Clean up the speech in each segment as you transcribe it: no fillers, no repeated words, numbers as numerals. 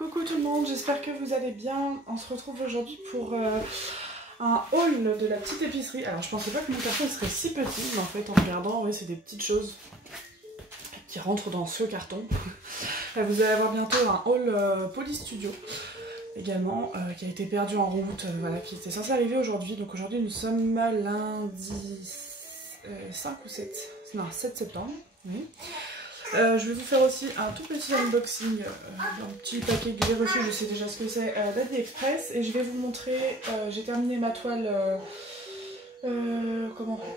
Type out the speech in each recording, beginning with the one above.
Coucou tout le monde, j'espère que vous allez bien. On se retrouve aujourd'hui pour un haul de la petite épicerie. Alors je pensais pas que mon carton serait si petit, mais en fait en regardant, oui, c'est des petites choses qui rentrent dans ce carton. Vous allez avoir bientôt un haul Polystudio également, qui a été perdu en route, voilà, qui était censé arriver aujourd'hui. Donc aujourd'hui nous sommes lundi 5 ou 7, non 7 septembre, oui. Je vais vous faire aussi un tout petit unboxing d'un petit paquet que j'ai reçu, je sais déjà ce que c'est, d'AliExpress. Et je vais vous montrer, j'ai terminé ma toile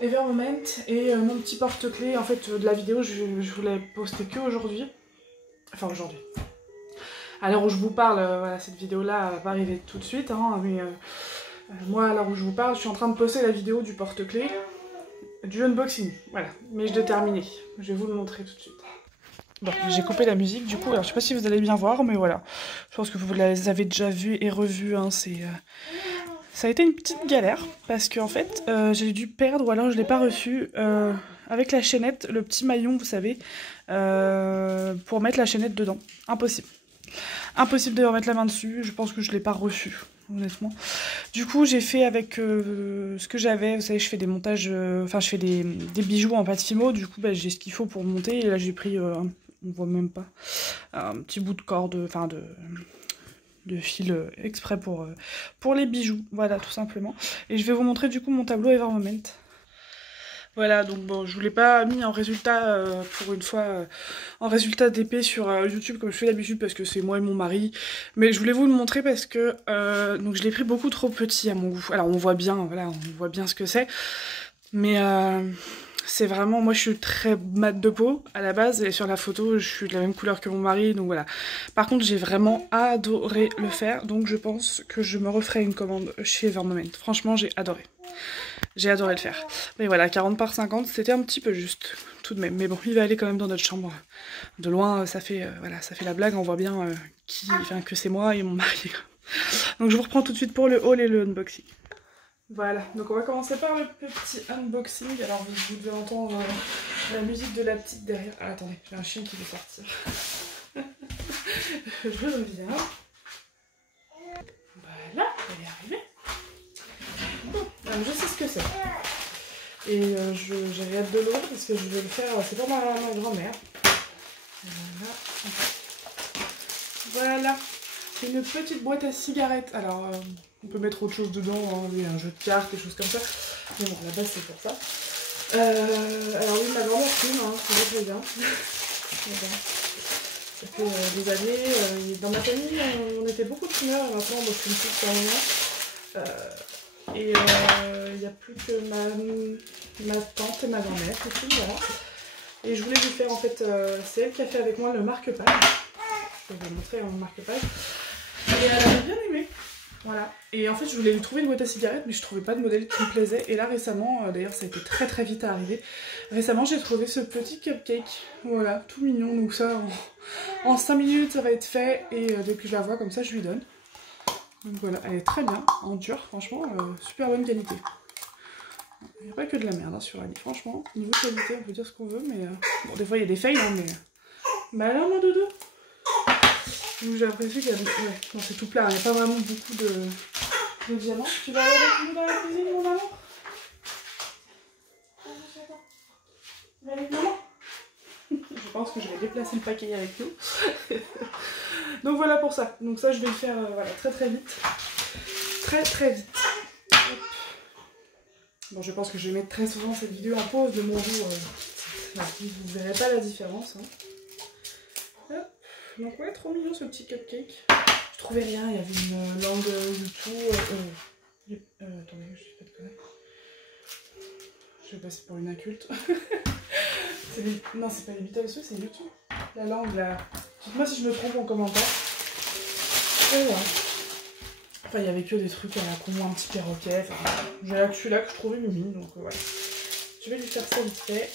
Evermoment et mon petit porte-clés. En fait, de la vidéo, je voulais poster que aujourd'hui. Enfin, aujourd'hui. À l'heure où je vous parle, voilà, cette vidéo-là va pas arriver tout de suite, hein, mais moi, à l'heure où je vous parle, je suis en train de poster la vidéo du porte-clés, du unboxing. Voilà, mais je l'ai terminé. Je vais vous le montrer tout de suite. Bon, j'ai coupé la musique du coup, alors je sais pas si vous allez bien voir, mais voilà. Je pense que vous les avez déjà vus et revus, hein, ça a été une petite galère, parce qu'en fait, j'ai dû perdre, ou alors je l'ai pas reçu, avec la chaînette, le petit maillon, vous savez, pour mettre la chaînette dedans. Impossible. Impossible de remettre la main dessus, je pense que je l'ai pas reçu, honnêtement. Du coup, j'ai fait avec ce que j'avais, vous savez, je fais des montages, enfin je fais des bijoux en pâte fimo, du coup, bah, j'ai ce qu'il faut pour monter, et là j'ai pris... on voit même pas, un petit bout de corde, enfin de fil exprès pour les bijoux, voilà, tout simplement. Et je vais vous montrer du coup mon tableau Evermoment. Voilà, donc bon, je vous l'ai pas mis en résultat, pour une fois, en résultat d'épée sur YouTube comme je fais d'habitude parce que c'est moi et mon mari. Mais je voulais vous le montrer parce que, donc je l'ai pris beaucoup trop petit à mon goût. Alors on voit bien, voilà, on voit bien ce que c'est. Mais c'est vraiment, moi je suis très mat de peau à la base et sur la photo je suis de la même couleur que mon mari, donc voilà. Par contre j'ai vraiment adoré le faire, donc je pense que je me referai une commande chez Evermoment. Franchement j'ai adoré. J'ai adoré le faire. Mais voilà, 40 par 50, c'était un petit peu juste, tout de même. Mais bon, il va aller quand même dans notre chambre. De loin, ça fait, voilà, ça fait la blague, on voit bien que c'est moi et mon mari. Donc je vous reprends tout de suite pour le haul et le unboxing. Voilà, donc on va commencer par le petit unboxing. Alors vous devez entendre la musique de la petite derrière. Ah, attendez, j'ai un chien qui veut sortir. Je reviens. Voilà, elle est arrivée. Bon, alors je sais ce que c'est. Et j'avais hâte de l'eau parce que je vais le faire, c'est pour ma grand-mère. Voilà. Voilà. C'est une petite boîte à cigarettes. Alors, on peut mettre autre chose dedans, hein, oui, un jeu de cartes, des choses comme ça. Mais bon, la base c'est pour ça. Alors oui, ma grand-mère fume, hein, c'est vrai bien. Voilà. Ça fait des années. Dans ma famille, on était beaucoup de fumeurs, et maintenant on fume tous carrément. Et il n'y a plus que ma tante et ma grand-mère qui fument, voilà. Et je voulais lui faire, en fait, c'est elle qui a fait avec moi le marque-page. Je vais vous montrer mon marque-page. Et elle avait bien aimé. Voilà. Et en fait, je voulais lui trouver une boîte à cigarettes, mais je trouvais pas de modèle qui me plaisait. Et là, récemment, d'ailleurs, ça a été très très vite à arriver. Récemment, j'ai trouvé ce petit cupcake. Voilà, tout mignon. Donc ça, en 5 minutes, ça va être fait. Et dès que je la vois comme ça, je lui donne. Donc voilà, elle est très bien, en dur, franchement, super bonne qualité. Il n'y a pas que de la merde hein, sur Ali, franchement. Niveau qualité, on peut dire ce qu'on veut, mais... Bon, des fois, il y a des fails, hein, mais... Bah alors, mon doudou. J'ai l'impression qu'il y a... Ouais, non, c'est tout plat, il n'y a pas vraiment beaucoup de diamants. Tu vas aller avec nous dans la cuisine, mon amour? Tu vas avec maman? Je pense que je vais déplacer le paquet avec nous. Donc voilà pour ça. Donc ça, je vais le faire voilà, très très vite. Très très vite. Hop. Bon, je pense que je vais mettre très souvent cette vidéo en pause de mon jour. Vous ne verrez pas la différence. Hein. Hop. Donc ouais, trop mignon ce petit cupcake. Je trouvais rien, il y avait une langue YouTube. Attendez, je sais pas de conneries. Je vais passer pour une inculte. Non, c'est pas les Beatles, c'est YouTube. La langue là. Dites-moi si je me trompe en commentaire. Ouais. Enfin, il y avait que des trucs à la con, un petit perroquet. Enfin, j'ai là que celui-là que je trouvais mimi, donc voilà. Je vais lui faire ça vite fait.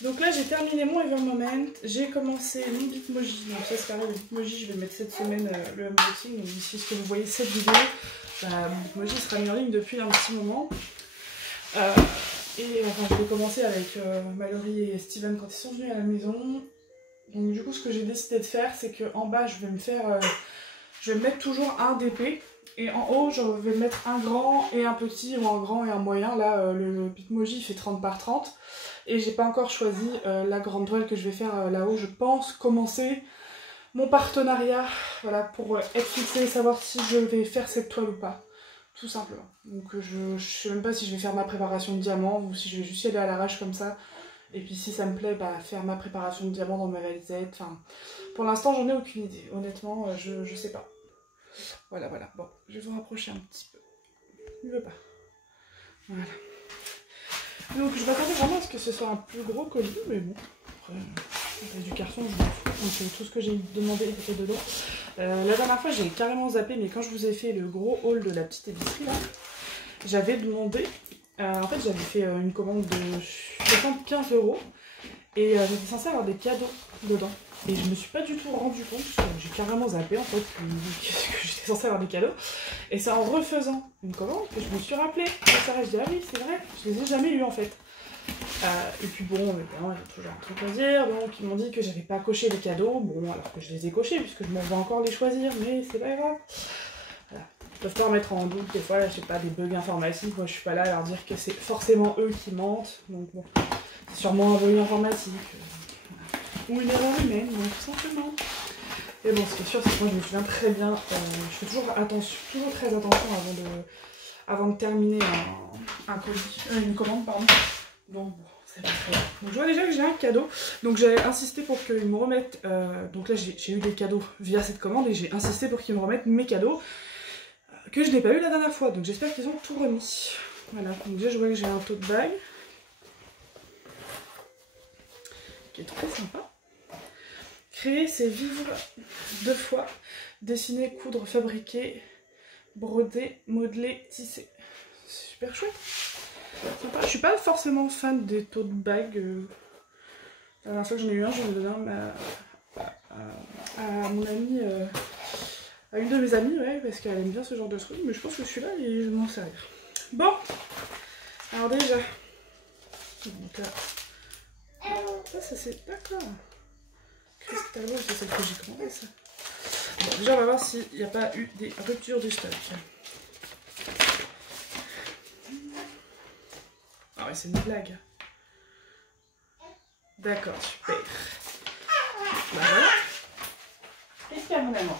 Donc là, j'ai terminé mon Evermoment. J'ai commencé mon Bitmoji. Donc ça, c'est pareil, le Bitmoji, je vais mettre cette semaine le unboxing. Donc d'ici ce que vous voyez cette vidéo, bah, mon Bitmoji sera mis en ligne depuis un petit moment. Et enfin, je vais commencer avec Mallory et Steven quand ils sont venus à la maison. Donc du coup ce que j'ai décidé de faire, c'est qu'en bas je vais me faire... je vais mettre toujours un DP. Et en haut, je vais mettre un grand et un petit, ou un grand et un moyen. Là, le Bitmoji fait 30 par 30. Et j'ai pas encore choisi la grande toile que je vais faire là-haut. Je pense commencer mon partenariat, voilà, pour être fixé et savoir si je vais faire cette toile ou pas. Tout simplement. Donc je sais même pas si je vais faire ma préparation de diamant ou si je vais juste y aller à l'arrache comme ça. Et puis si ça me plaît, bah, faire ma préparation de diamant dans ma valisette. Enfin, pour l'instant, j'en ai aucune idée. Honnêtement, je sais pas. Voilà, voilà. Bon, je vais vous rapprocher un petit peu. Il veut pas. Voilà. Donc je m'attendais vraiment à ce que ce soit un plus gros colis, mais bon. Après, c'est du carton, je m'en fous. Donc tout ce que j'ai demandé était dedans. La dernière fois, j'ai carrément zappé, mais quand je vous ai fait le gros haul de la petite épicerie, là, j'avais demandé... en fait, j'avais fait une commande de 75 € et j'étais censée avoir des cadeaux dedans. Et je me suis pas du tout rendu compte, parce que j'ai carrément zappé en fait, que j'étais censée avoir des cadeaux. Et c'est en refaisant une commande que je me suis rappelé. Et ça, je dis, ah oui, c'est vrai, je les ai jamais eu en fait. Et puis bon, évidemment, il y a toujours un truc à dire. Donc ils m'ont dit que j'avais pas coché les cadeaux. Bon, alors que je les ai cochés, puisque je m'en vais encore les choisir, mais c'est pas grave. Voilà. Ils peuvent pas remettre en doute des fois, là, je sais pas, des bugs informatiques. Moi, je suis pas là à leur dire que c'est forcément eux qui mentent. Donc bon, c'est sûrement un bug informatique. Ou une erreur humaine, donc tout simplement. Et bon, ce qui est sûr, c'est que moi je me souviens très bien, je fais toujours très attention avant de terminer un colis, une commande, pardon. Donc bon, c'est pas très bien. Donc je vois déjà que j'ai un cadeau, donc j'ai insisté pour qu'ils me remettent, donc là j'ai eu des cadeaux via cette commande et j'ai insisté pour qu'ils me remettent mes cadeaux que je n'ai pas eu la dernière fois, donc j'espère qu'ils ont tout remis. Voilà, donc déjà je vois que j'ai un tote bag qui est très sympa. Créer, c'est vivre 2 fois. Dessiner, coudre, fabriquer, broder, modeler, tisser. C'est super chouette. Sympa. Je suis pas forcément fan des tote bags. La dernière fois que j'en ai eu un, j'en ai donné un à mon amie, à une de mes amies, ouais, parce qu'elle aime bien ce genre de truc. Mais je pense que celui-là, je vais m'en servir. Bon, alors déjà. Donc là, ça c'est d'accord. Cristallo, c'est celle que j'ai commandée, ça. Bon, déjà, on va voir s'il n'y a pas eu des ruptures du stock. Ah ouais, c'est une blague. D'accord, super. Bah voilà. Qu'est-ce qu'il y a, mon amour?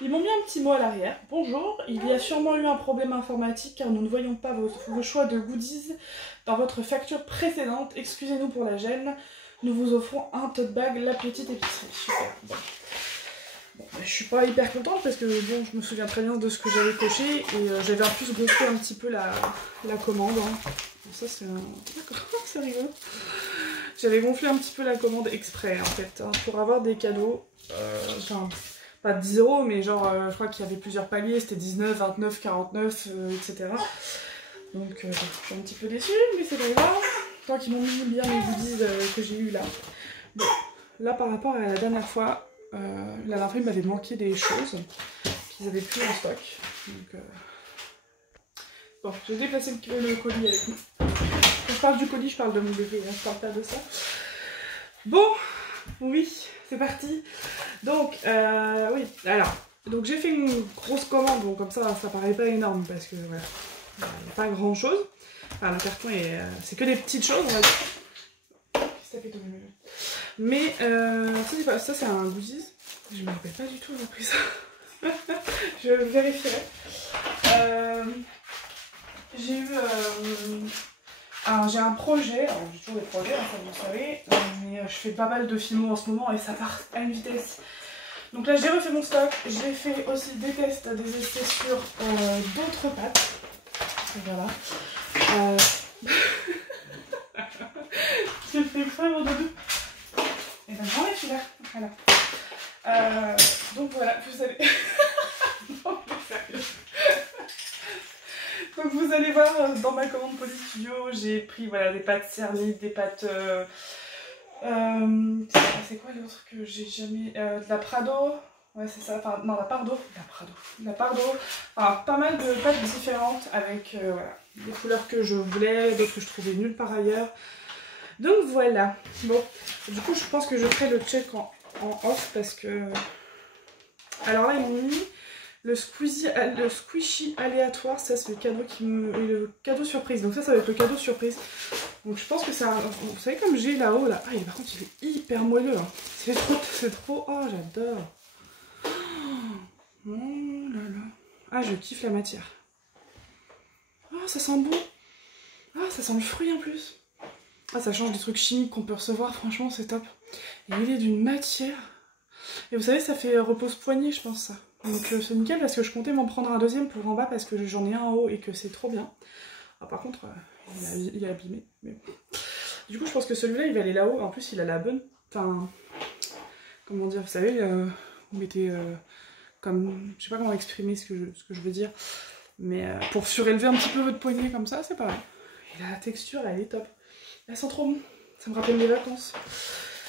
Ils m'ont mis un petit mot à l'arrière. Bonjour, il y a sûrement eu un problème informatique car nous ne voyons pas vos choix de goodies dans votre facture précédente. Excusez-nous pour la gêne. Nous vous offrons un tote bag, la petite épicerie. Super. Bon. Bon, bah, je suis pas hyper contente parce que bon, je me souviens très bien de ce que j'avais coché et j'avais en plus gonflé un petit peu la commande. Hein. Bon, ça c'est un... D'accord, c'est rigolo. J'avais gonflé un petit peu la commande exprès en fait, hein, pour avoir des cadeaux. Enfin, pas 10 €, mais genre, je crois qu'il y avait plusieurs paliers, c'était 19, 29, 49, etc. Donc je suis un petit peu déçue, mais c'est pas grave. Tant qu'ils m'ont mis bien les goodies que j'ai eu là. Bon, là par rapport à la dernière fois, il m'avait manqué des choses qu'ils avaient plus en stock. Donc, bon, j'ai déplacé le colis avec nous. Quand je parle du colis, je parle de mon bébé, hein, je parle pas de ça. Bon, oui, c'est parti. Donc, oui, alors, donc j'ai fait une grosse commande, donc comme ça paraît pas énorme parce que voilà, il n'y a pas grand chose. Enfin, le carton est, c'est que des petites choses, on va dire. Qu'est-ce que ça fait ton bébé? Mais ça c'est un goodies. Je me rappelle pas du tout avoir pris ça. Je vérifierai. J'ai eu j'ai un projet, alors j'ai toujours des projets, hein, comme vous savez, mais je fais pas mal de films en ce moment et ça part à une vitesse. Donc là j'ai refait mon stock, j'ai fait aussi des tests, des essais sur d'autres pâtes. Voilà. J'ai fait exprès mon doudou. Et ben j'en ai celui-là. Voilà. Donc voilà, vous allez. Non, mais sérieux. Donc vous allez voir dans ma commande Poly Studio, j'ai pris voilà, des pâtes céramiques, des pâtes. C'est quoi l'autre que j'ai jamais. De la Prado. Ouais, c'est ça. Enfin, non, la Pardo. La Pardo. Enfin, pas mal de pâtes différentes avec voilà, des couleurs que je voulais, d'autres que je trouvais nulles par ailleurs. Donc voilà. Bon, du coup je pense que je ferai le check en off parce que... Alors là ils m'ont mis le squishy aléatoire, ça c'est le cadeau le cadeau surprise. Donc ça va être le cadeau surprise. Donc je pense que ça... Vous savez comme j'ai là-haut là. Ah et par contre il est hyper moelleux. Hein. C'est trop... Oh j'adore. Oh là là. Ah je kiffe la matière. Oh ça sent bon. Ah ça sent le fruit en plus. Ah ça change des trucs chimiques qu'on peut recevoir. Franchement c'est top. Et il est d'une matière. Et vous savez ça fait repose-poignet je pense ça. Donc c'est nickel parce que je comptais m'en prendre un deuxième pour en bas parce que j'en ai un en haut et que c'est trop bien. Ah, par contre il est abîmé. Mais bon. Du coup je pense que celui-là il va aller là-haut. En plus il a la bonne... Enfin... Comment dire, vous savez, vous mettez... comme... Je sais pas comment exprimer ce que je veux dire. Mais pour surélever un petit peu votre poignet comme ça, c'est pas mal. Et la texture elle est top. Elle sent trop bon. Ça me rappelle les vacances.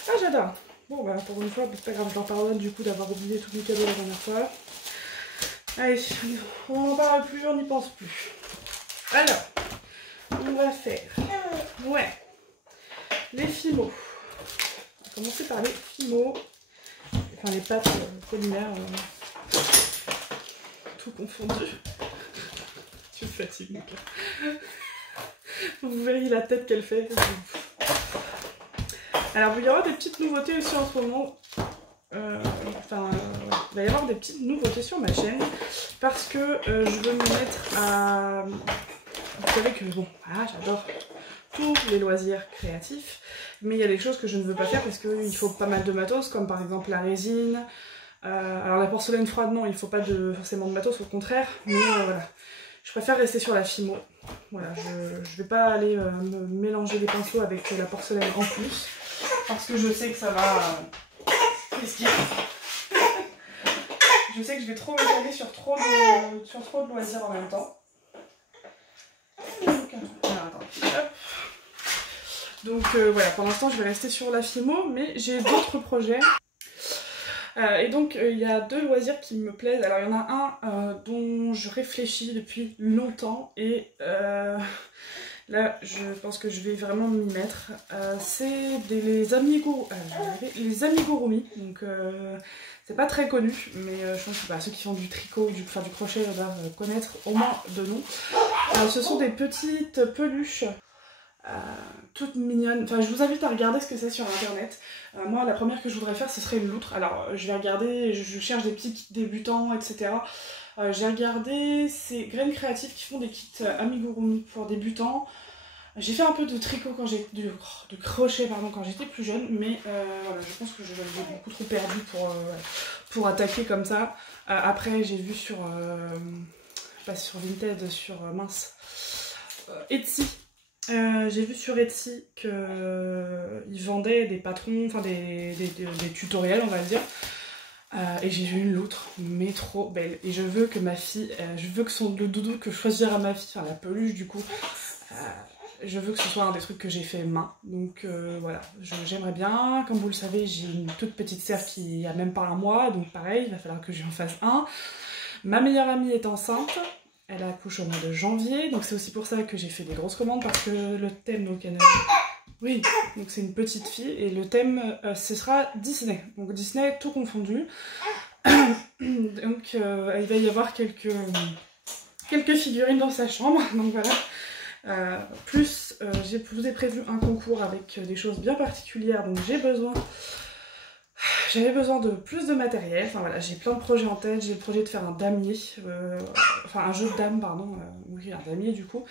Ah j'adore. Bon bah pour une fois, c'est pas grave, je leur pardonne du coup d'avoir oublié tous mes cadeaux la dernière fois. Allez, on n'en parle plus, on n'y pense plus. Alors, on va faire... Ouais. Les Fimo. On va commencer par les Fimo. Enfin les pâtes polymères. Tout confondu. Tu me fatigues mon cœur. Vous verriez la tête qu'elle fait. Alors il y aura des petites nouveautés aussi en ce moment. Il va y avoir des petites nouveautés sur ma chaîne parce que je veux me mettre à... Vous savez que bon, voilà, j'adore tous les loisirs créatifs, mais il y a des choses que je ne veux pas faire parce qu'il faut pas mal de matos, comme par exemple la résine. Alors la porcelaine froide, non, il faut pas forcément de matos, au contraire, mais voilà. Je préfère rester sur la Fimo. Voilà, je vais pas aller me mélanger les pinceaux avec la porcelaine en plus, parce que je sais que ça va... Qu'est-ce qu'il y a? Je sais que je vais trop m'étaler sur trop de loisirs en même temps. Donc voilà, pour l'instant je vais rester sur la Fimo, mais j'ai d'autres projets. Et donc il y a deux loisirs qui me plaisent. Alors il y en a un dont je réfléchis depuis longtemps et là je pense que je vais vraiment m'y mettre. C'est les amigurumi. Donc c'est pas très connu, mais je pense que ceux qui font du tricot, du crochet doivent connaître au moins de nom. Ce sont des petites peluches. Toutes mignonnes. Enfin, je vous invite à regarder ce que c'est sur internet. Moi, la première que je voudrais faire, ce serait une loutre. Alors, je vais regarder, je cherche des petits kits débutants, etc. J'ai regardé ces graines créatives qui font des kits amigurumi pour débutants. J'ai fait un peu de tricot quand j'ai de crochet pardon quand j'étais plus jeune, mais voilà, je pense que je vais beaucoup trop perdu pour attaquer comme ça. Après, j'ai vu sur pas sur Vinted, sur mince Etsy. J'ai vu sur Etsy qu'ils vendaient des patrons, enfin des tutoriels on va dire. Et j'ai vu une loutre, mais trop belle. Et je veux que ma fille, je veux que le doudou que je choisirai à ma fille, enfin la peluche du coup, je veux que ce soit un des trucs que j'ai fait main. Donc voilà, j'aimerais bien. Comme vous le savez, j'ai une toute petite sœur qui a même pas un mois, donc pareil, il va falloir que j'en fasse un. Ma meilleure amie est enceinte. Elle accouche au mois de janvier, donc c'est aussi pour ça que j'ai fait des grosses commandes, parce que le thème, donc oui, donc c'est une petite fille, et le thème, ce sera Disney, donc Disney tout confondu. Donc il va y avoir quelques figurines dans sa chambre, donc voilà. Plus, je vous ai prévu un concours avec des choses bien particulières, donc j'avais besoin de plus de matériel. Enfin voilà, j'ai plein de projets en tête. J'ai le projet de faire un damier, enfin un jeu de dames, pardon, oui, un damier du coup,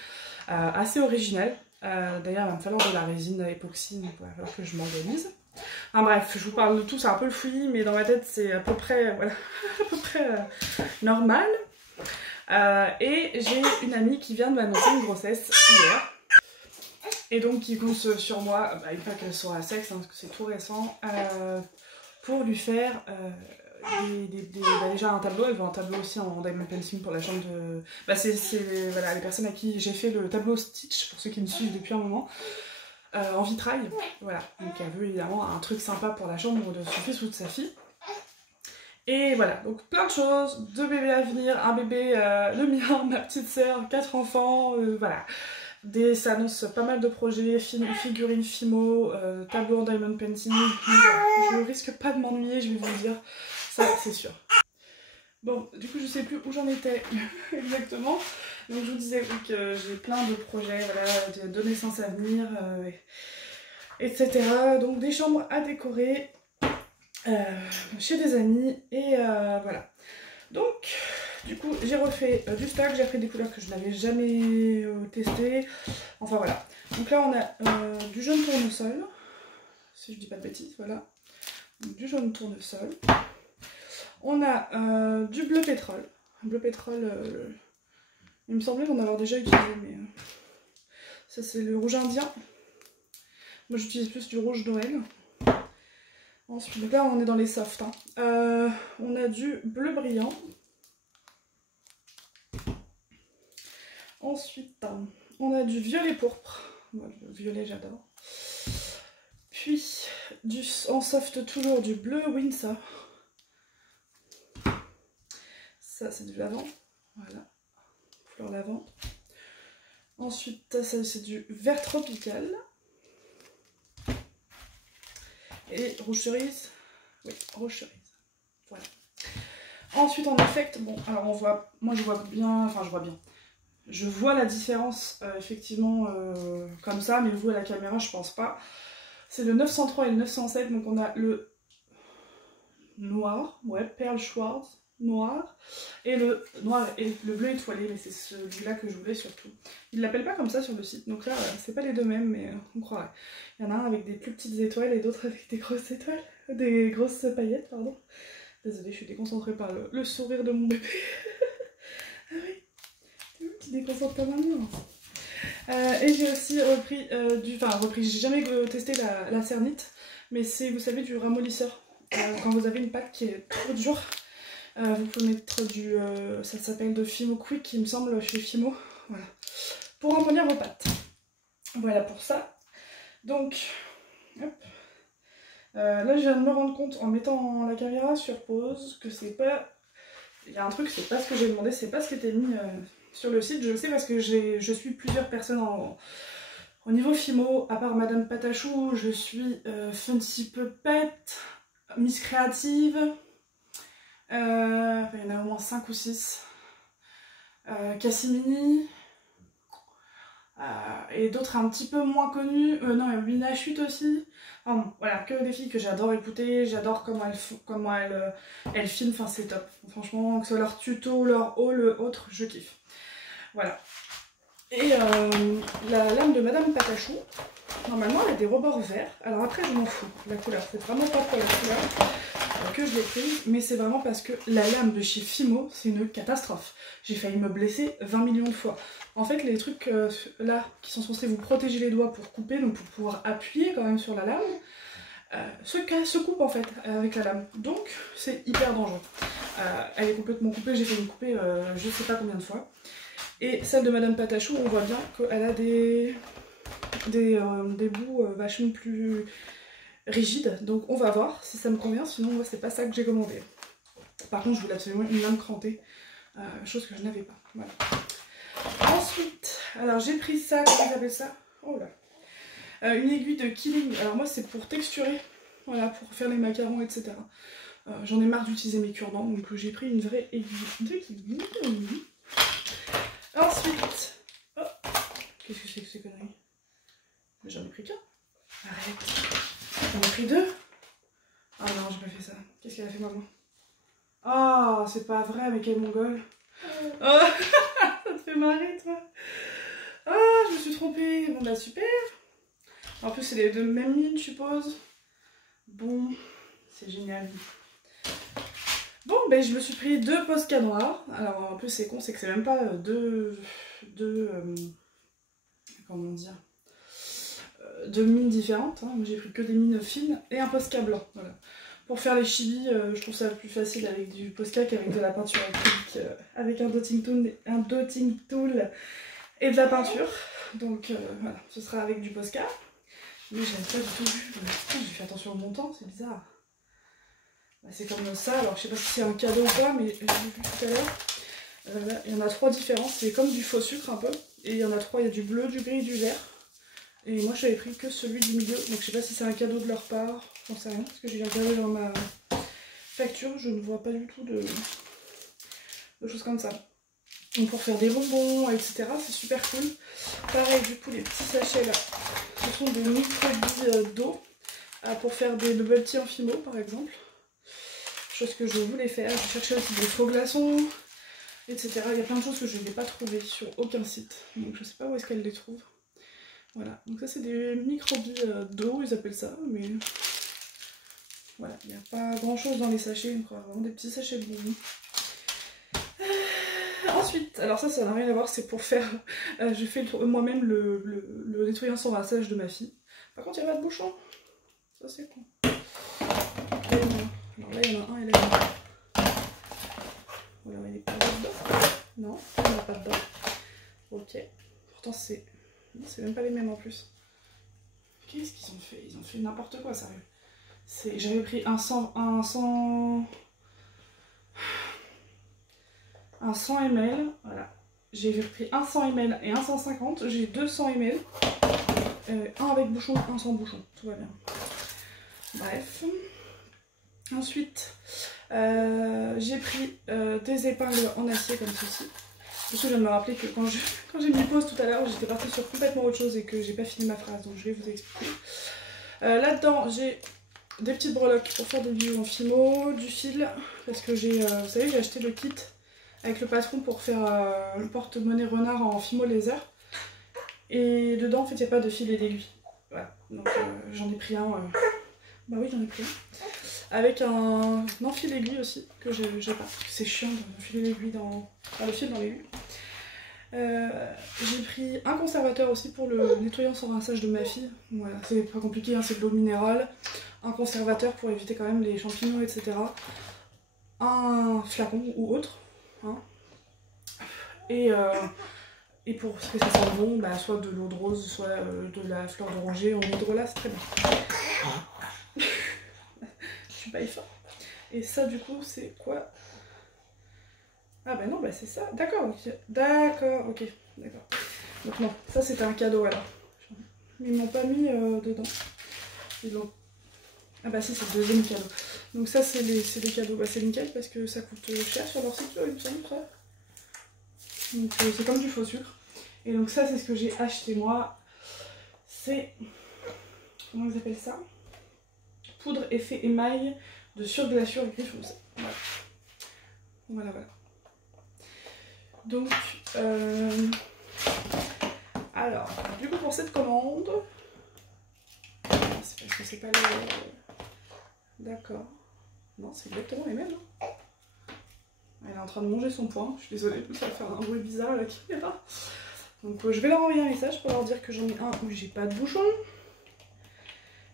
assez original. D'ailleurs, il va me falloir de la résine à époxy, donc il va falloir que je m'organise. Enfin bref, je vous parle de tout, c'est un peu le fouillis, mais dans ma tête c'est à peu près, voilà, à peu près normal. Et j'ai une amie qui vient de m'annoncer une grossesse hier. Et donc qui compte sur moi, une fois qu'elle sera sexe, hein, parce que c'est tout récent, pour lui faire déjà un tableau. Elle veut un tableau aussi en diamond painting pour la chambre de... c'est voilà, les personnes à qui j'ai fait le tableau Stitch, pour ceux qui me suivent depuis un moment, en vitrail. Voilà, donc elle veut évidemment un truc sympa pour la chambre de son fils ou de sa fille. Et voilà, donc plein de choses, 2 bébés à venir, un bébé, le mien, ma petite sœur, 4 enfants, voilà. Ça annonce pas mal de projets, figurines Fimo, tableau en diamond painting. Je risque pas de m'ennuyer, je vais vous le dire, ça c'est sûr. Bon, du coup je sais plus où j'en étais exactement. Donc je vous disais que j'ai plein de projets, voilà, de naissance à venir, etc. Donc des chambres à décorer chez des amis et voilà. Donc du coup j'ai refait du stock, j'ai repris des couleurs que je n'avais jamais testées. Enfin voilà. Donc là on a du jaune tournesol, si je dis pas de bêtises, voilà. Donc, du jaune tournesol. On a du bleu pétrole. Bleu pétrole, il me semblait d'en avoir déjà utilisé, mais ça c'est le rouge indien. Moi j'utilise plus du rouge Noël. Ensuite, donc là on est dans les softs. Hein. On a du bleu brillant. Ensuite, on a du violet pourpre. Moi, le violet j'adore. Puis, en soft toujours, du bleu Windsor. Ça c'est du lavande. Voilà. Fleur lavande. Ensuite, ça c'est du vert tropical. Et rouge cerise. Oui, rouge cerise. Voilà. Ensuite en effect, bon, alors on voit, moi je vois bien, enfin je vois bien. Je vois la différence effectivement comme ça, mais vous à la caméra je pense pas. C'est le 903 et le 907, donc on a le noir, ouais, Pearl Schwartz, noir, et le noir et le bleu étoilé, mais c'est celui-là que je voulais surtout. Ils l'appellent pas comme ça sur le site, donc là c'est pas les deux mêmes, mais on croirait. Il y en a un avec des plus petites étoiles et d'autres avec des grosses étoiles, des grosses paillettes, pardon. Désolée, je suis déconcentrée par le sourire de mon bébé. Ah oui, tu déconcentres pas maintenant. Et j'ai aussi repris j'ai jamais testé la cernite, mais c'est, vous savez, du ramollisseur. Quand vous avez une pâte qui est trop dure, vous pouvez mettre ça s'appelle de Fimo Quick, il me semble, chez Fimo, voilà, pour ramollir vos pâtes. Voilà pour ça. Donc, hop. Là je viens de me rendre compte en mettant la caméra sur pause que c'est pas... Il y a un truc, c'est pas ce que j'ai demandé, c'est pas ce qui était mis sur le site. Je le sais parce que je suis plusieurs personnes au niveau Fimo, à part Madame Patachou, je suis Fancy Puppet, Miss Créative, il y en a au moins 5 ou 6, Cassimini, et d'autres un petit peu moins connus, non, il y a Wina Chute aussi. Enfin bon, voilà, que des filles que j'adore écouter, j'adore comment elles filment, enfin c'est top. Franchement, que ce soit leur tuto, leur haul, autre, je kiffe. Voilà. Et la lame de Madame Patachou, normalement elle a des rebords verts. Alors après je m'en fous, la couleur, c'est vraiment pas pour la couleur que je l'ai prise, mais c'est vraiment parce que la lame de chez Fimo, c'est une catastrophe. J'ai failli me blesser 20 millions de fois. En fait, les trucs là, qui sont censés vous protéger les doigts pour couper, donc pour pouvoir appuyer quand même sur la lame, se coupent en fait avec la lame. Donc, c'est hyper dangereux. Elle est complètement coupée, j'ai failli me couper je sais pas combien de fois. Et celle de Madame Patachou, on voit bien qu'elle a des bouts vachement plus rigide, donc on va voir si ça me convient, sinon moi c'est pas ça que j'ai commandé. Par contre je voulais absolument une lame crantée, chose que je n'avais pas, voilà. Ensuite, alors j'ai pris ça, comment on appelle ça? Oh là, une aiguille de Killing, alors moi c'est pour texturer, voilà, pour faire les macarons, etc. J'en ai marre d'utiliser mes cure-dents, donc j'ai pris une vraie aiguille de Killing. Ensuite, oh, qu'est-ce que c'est que ces conneries? J'en ai pris qu'un. Arrête. J'en ai pris 2. Ah non, j'ai pas fait ça. Qu'est-ce qu'elle a fait maman? Oh, c'est pas vrai, mais quel mongol. Oh, ça te fait marrer, toi. Ah, je me suis trompée. Bon, bah super. En plus, c'est les deux mêmes lignes, je suppose. Bon, c'est génial. Bon, ben je me suis pris 2 Posca noirs. Alors, en plus, c'est con, c'est que c'est même pas comment dire, de mines différentes, hein. J'ai pris que des mines fines et un Posca blanc, voilà. Pour faire les chibis, je trouve ça plus facile avec du Posca qu'avec de la peinture acrylique, avec un dotting tool et de la peinture. Donc voilà, ce sera avec du Posca. Mais j'aime pas du tout vu. J'ai fait attention au montant, c'est bizarre. Bah, c'est comme ça, alors je sais pas si c'est un cadeau ou pas, mais je l'ai vu tout à l'heure. Là, il y en a 3 différents, c'est comme du faux sucre un peu. Et il y en a 3, il y a du bleu, du gris et du vert. Et moi j'avais pris que celui du milieu, donc je sais pas si c'est un cadeau de leur part, j'en sais rien, parce que j'ai regardé dans ma facture, je ne vois pas du tout de choses comme ça. Donc pour faire des bonbons, etc., c'est super cool. Pareil, du coup, les petits sachets là, ce sont des micro-billes d'eau pour faire des bubble tea en fimo, par exemple. Chose que je voulais faire. Je cherchais aussi des faux glaçons, etc. Il y a plein de choses que je n'ai pas trouvées sur aucun site. Donc je sais pas où est-ce qu'elle les trouve. Voilà, donc ça c'est des micro-billes d'eau, ils appellent ça, mais voilà, il n'y a pas grand chose dans les sachets, donc vraiment des petits sachets de bonbons. Ensuite, alors ça n'a rien à voir, c'est pour faire, je fais moi-même le nettoyant sans rinçage de ma fille. Par contre il n'y a pas de bouchon, ça c'est con. Alors là il y en a un et là il y en a un. Voilà, il est pas dedans. Non, il n'y en a pas dedans. Ok, pourtant c'est même pas les mêmes en plus. Qu'est-ce qu'ils ont fait? Ils ont fait n'importe quoi, sérieux. J'avais pris un 100 ml, voilà. J'ai pris un 100 ml et un 150, j'ai 200 ml. Un avec bouchon, un sans bouchon, tout va bien. Bref. Ensuite, j'ai pris des épingles en acier comme ceci. Je viens de me rappeler que quand j'ai mis pause tout à l'heure, j'étais partie sur complètement autre chose et que j'ai pas fini ma phrase, donc je vais vous expliquer. Là-dedans, j'ai des petites breloques pour faire des bijoux en fimo, du fil, parce que vous savez, j'ai acheté le kit avec le patron pour faire le porte-monnaie renard en fimo laser. Et dedans, en fait, il n'y a pas de fil et d'aiguille. Voilà, donc j'en ai pris un. Bah oui, j'en ai pris un. Avec un fil aiguille aussi, que j'ai pas. C'est chiant de filer l'aiguille le fil dans l'aiguille. J'ai pris un conservateur aussi pour le nettoyant sans rinçage de ma fille. Voilà, c'est pas compliqué, hein, c'est de l'eau minérale. Un conservateur pour éviter quand même les champignons, etc. Un flacon ou autre. Hein. Et pour ce que ça sent bon, bah, soit de l'eau de rose, soit de la fleur d'oranger en hydrolat, c'est très bien. Je suis pas fort. Et ça du coup c'est quoi? Ah bah non, bah c'est ça. D'accord, ok. D'accord, ok. D'accord. Donc non, ça c'était un cadeau alors. Ils m'ont pas mis dedans. Ils l'ont... Ah bah si, c'est le deuxième cadeau. Donc ça c'est des cadeaux. Bah c'est nickel parce que ça coûte cher sur leur site, il me semble, ça. Donc c'est comme du faux sucre. Et donc ça c'est ce que j'ai acheté moi. C'est... Comment ils appellent ça? Poudre effet émail de surglaçure griffe rousse. Voilà. Voilà, voilà. Donc, alors, du coup pour cette commande, c'est parce que c'est pas le... D'accord. Non, c'est exactement les mêmes. Hein. Elle est en train de manger son poing. Je suis désolée, ça va faire un bruit bizarre à la caméra. Donc je vais leur envoyer un message pour leur dire que j'en ai un où j'ai pas de bouchon.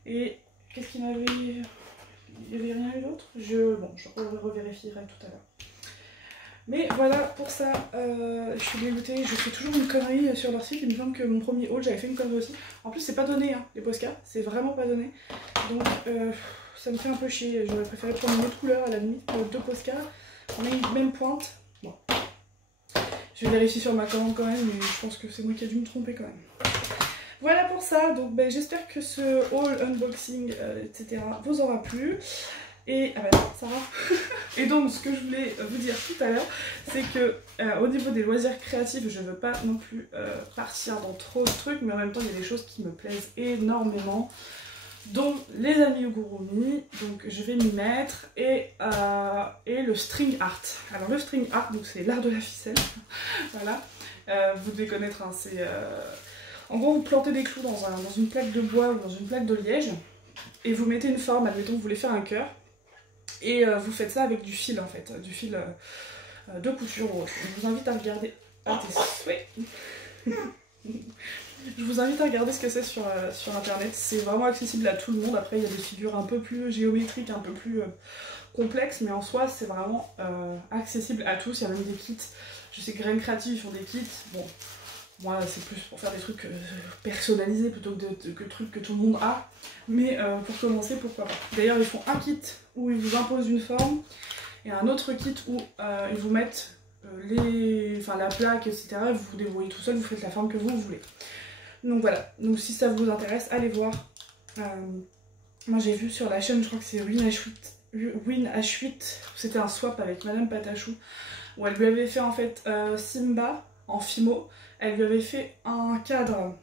Et qu'est-ce qu'il m'avait... Il n'y avait rien eu d'autre. Bon, je revérifierai tout à l'heure. Mais voilà, pour ça, je suis dégoûtée. Je fais toujours une connerie sur leur site. Il me semble que mon premier haul, j'avais fait une connerie aussi. En plus, c'est pas donné, hein, les Posca. C'est vraiment pas donné. Donc, ça me fait un peu chier. J'aurais préféré prendre une autre couleur à la limite. 2 Posca, même pointe. Bon. Je vais vérifier sur ma commande quand même, mais je pense que c'est moi qui ai dû me tromper quand même. Voilà pour ça, donc ben, j'espère que ce haul, unboxing, etc. vous aura plu. Et, ah bah non, ça va. Et donc ce que je voulais vous dire tout à l'heure, c'est que au niveau des loisirs créatifs, je ne veux pas non plus partir dans trop de trucs, mais en même temps il y a des choses qui me plaisent énormément, dont les amigurumi, donc je vais m'y mettre, et le string art. Alors le string art, donc c'est l'art de la ficelle, voilà, vous devez connaître, hein, c'est... En gros, vous plantez des clous dans une plaque de bois ou dans une plaque de liège et vous mettez une forme, admettons que vous voulez faire un cœur, et vous faites ça avec du fil en fait, du fil de couture ou autre. Je vous invite à regarder... Ah, tes souhaits. Je vous invite à regarder ce que c'est sur internet, c'est vraiment accessible à tout le monde. Après il y a des figures un peu plus géométriques, un peu plus complexes, mais en soi c'est vraiment accessible à tous. Il y a même des kits, je sais que Graines Créatives font des kits, bon... Moi, c'est plus pour faire des trucs personnalisés plutôt que trucs que tout le monde a. Mais pour commencer, pourquoi pas. D'ailleurs, ils font un kit où ils vous imposent une forme et un autre kit où ils vous mettent la plaque, etc. Vous vous débrouillez tout seul, vous faites la forme que vous voulez. Donc voilà, donc si ça vous intéresse, allez voir. Moi j'ai vu sur la chaîne, je crois que c'est Win H8, c'était un swap avec Madame Patachou, où elle lui avait fait en fait Simba en Fimo, elle lui avait fait un cadre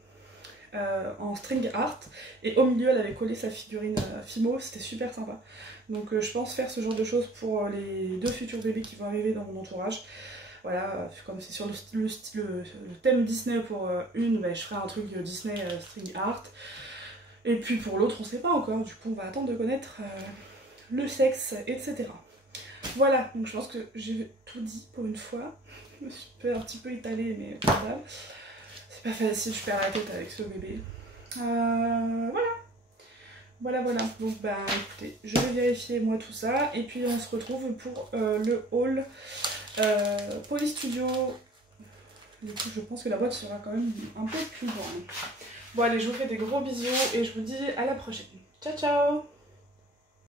en string art, et au milieu elle avait collé sa figurine Fimo, c'était super sympa. Donc je pense faire ce genre de choses pour les 2 futurs bébés qui vont arriver dans mon entourage. Voilà, comme c'est sur le thème Disney pour une, bah, je ferai un truc Disney string art. Et puis pour l'autre, on sait pas encore, du coup on va attendre de connaître le sexe, etc. Voilà, donc je pense que j'ai tout dit pour une fois. Je me suis un petit peu étalée, mais voilà. C'est pas facile, je perds la tête avec ce bébé. Voilà. Donc bah écoutez, je vais vérifier moi tout ça. Et puis on se retrouve pour le haul Poly Studio. Du coup je pense que la boîte sera quand même un peu plus grande. Bon allez, je vous fais des gros bisous et je vous dis à la prochaine. Ciao ciao!